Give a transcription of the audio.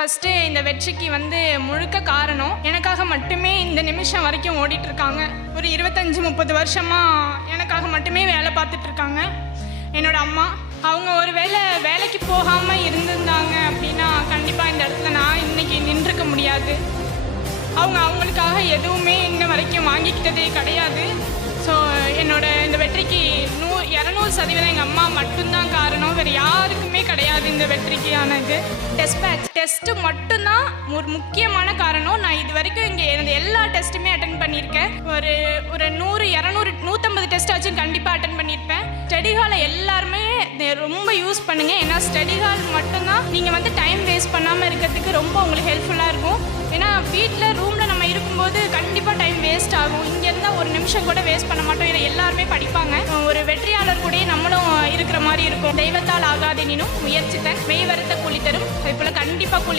First இந்த வெற்றிக்கு முழுக்க காரணம் எனக்காக மட்டுமே இந்த நிமிஷம் வரைக்கும் ஓடிட்டுருக்காங்க. ஒரு 25-30 வருஷமாக எனக்காக மட்டுமே வேலை பார்த்துட்ருக்காங்க. என்னோடய அம்மா அவங்க ஒரு வேலைக்கு போகாமல் இருந்திருந்தாங்க அப்படின்னா கண்டிப்பாக இந்த இடத்துல நான் இன்றைக்கி நின்றுக்க முடியாது. அவங்களுக்காக எதுவுமே இன்ன வரைக்கும் வாங்கிக்கிட்டதே கிடையாது. ஸோ இந்த வெற்றிக்கு 200% எங்கள் அம்மா மட்டும்தான் காரணம். வேறு யாருக்குமே கிடையாது இந்த வெற்றிக்கு ஆனது. டெஸ்ட்டு மட்டும்தான் ஒரு முக்கியமான காரணம். நான் இது வரைக்கும் இங்கே எனது எல்லா டெஸ்ட்டுமே அட்டன் பண்ணியிருக்கேன். ஒரு 100, 200, 150 டெஸ்ட் ஆச்சும் கண்டிப்பாக அட்டன் பண்ணியிருப்பேன். ஸ்டடி ஹாலை எல்லாருமே ரொம்ப யூஸ் பண்ணுங்கள். ஏன்னா ஸ்டடி ஹால் மட்டும்தான் நீங்கள் டைம் வேஸ்ட் பண்ணாமல் இருக்கிறதுக்கு ரொம்ப உங்களுக்கு ஹெல்ப்ஃபுல்லாக இருக்கும். ஏன்னா வீட்டில் ரூமில் நம்ம இருக்கும்போது கண்டிப்பாக டைம் வேஸ்ட் ஆகும். இங்கே இருந்தால் ஒரு நிமிஷம் கூட வேஸ்ட் பண்ண மாட்டோம். இதை எல்லாருமே படிப்பாங்க. ஒரு வெற்றியாளர் கூட நம்மளும் இருக்கிற மாதிரி இருக்கும். தெய்வத்தால் ஆகாதெனினும் முயற்சித்தன் மெய் வருத்த கூலி தரும். அது போல் கண்டிப்பாக கூலி